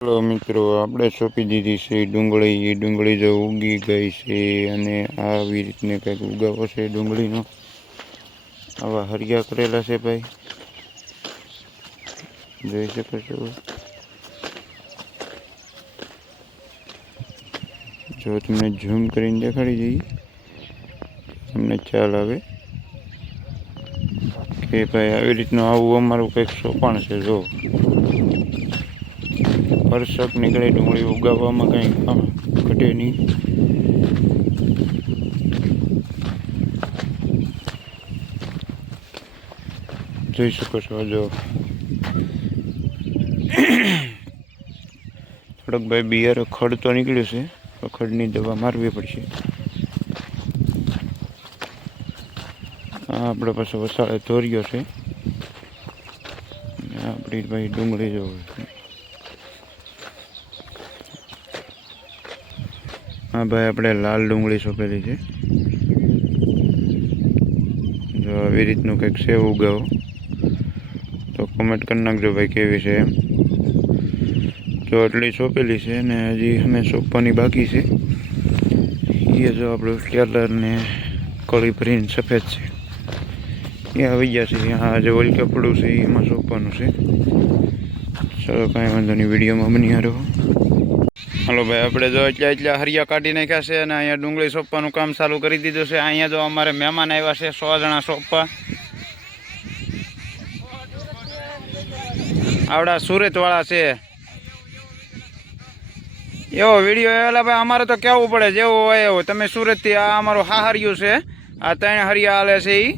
Hello मित्रों, આપણે સોંપી દીધી છે ડુંગળી। એ ડુંગળી જો ઉગી ગઈ છે અને આવી રીતને કંઈક ઉગાવો છે ડુંગળીનો। આવા હરિયા કરેલા છે ભાઈ, જોઈ શકો છો। જો તમને ઝૂમ કરીને દેખાડી દઈએ તમને ખ્યાલ આવે કે ભાઈ આવી રીતનું આવું અમારું કંઈક સોપાણ છે। જો પરસક નીકળે ડુંગળી ઉગાવવામાં કંઈ કામ ઘટે નહીં। જોઈ શકો છો। જો થોડોક ભાઈ બિયારો ખડ તો નીકળ્યું છે, તો ખડની દવા મારવી પડશે। આપણે પાસે વસાળે ધોર્યો છે, આપણી ભાઈ ડુંગળી જો હા ભાઈ, આપણે લાલ ડુંગળી સોંપેલી છે। જો આવી રીતનું કંઈક છે ઉગાવો તો કોમેન્ટ કરી નાખજો ભાઈ કેવી છે એમ। જો એટલી સોંપેલી છે ને હજી અમે સોંપવાની બાકી છે। એ જો આપણું કલર ને કળી ભરીને સફેદ છે એ આવી ગયા છે। આ જે ઓલ કપડું છે એમાં સોંપવાનું છે। ચાલો કાંઈ વાંધો નહીં, વિડીયોમાં બની રહો। હાલો ભાઈ, આપણે જો એટલા હરિયા કાઢી નાખ્યા છે અને અહીંયા ડુંગળી સોંપવાનું કામ ચાલુ કરી દીધું છે। અહીંયા જો અમારે મહેમાન આવ્યા છે 100 જણા સોંપવા। આવડા સુરતવાળા છે। એવો વિડીયો આવેલા ભાઈ, અમારે તો કહેવું પડે જેવું હોય એવું। તમે સુરતથી આ અમારું હાહરિયું છે, આ 3 હરિયા હાલે છે એ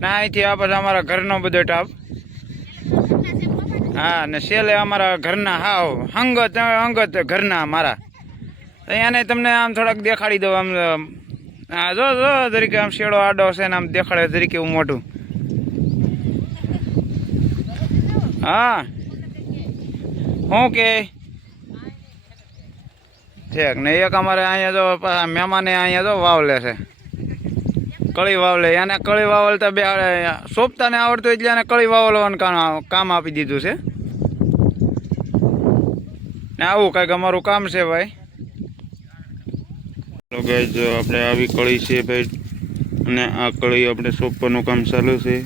ના, અહીંથી આ પછી અમારા ઘરનો બધો ટાપ। હા, ને છેલ્લે અમારા ઘરના હાવ અંગત ઘરના મારા। અહીંયાને તમને આમ થોડાક દેખાડી દઉં આમ। હા જો તરીકે આમ શેડો આડો છે ને આમ દેખાડે તરીકે હું મોટું। હા શું કે ઠીક ને, એક અમારે અહીંયા જો મહેમાને અહીંયા જો વાવલે છે, કળી વાવલે। એને કળી વાવલતા બે સોંપતા ને આવડતું એટલે એને કળી વાવલવાનું કામ આપી દીધું છે ને। આવું કંઈક અમારું કામ છે ભાઈ। તો ગાઈસ, જો આપણે આવી કળી છે ભાઈ, અને આ કળી આપણે સોંપવાનું કામ ચાલુ છે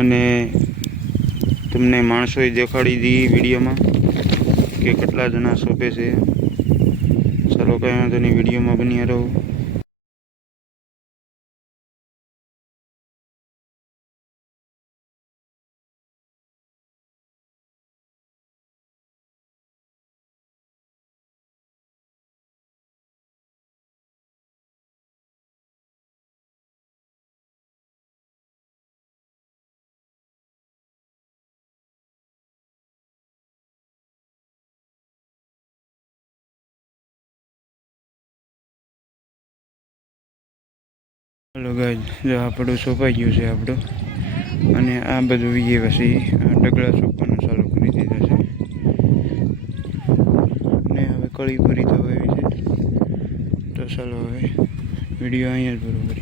અને તમને માણસોએ દેખાડી દી વિડીયોમાં કે કેટલા જણા સોંપે છે। ચાલો કાંઈ વાંધો નહીં, વિડીયોમાં બન્યા રહો। हेलो गाइस, जो આપણું સોંપાઈ ગયું છે આપણું, અને આ બધું એ પછી ડગલા સોંપવાનું ચાલુ કરી દીધા છે ને હવે કળી ભરી તો આવી છે। તો ચાલો હવે વિડીયો અહીંયા જ પૂરો કરીએ।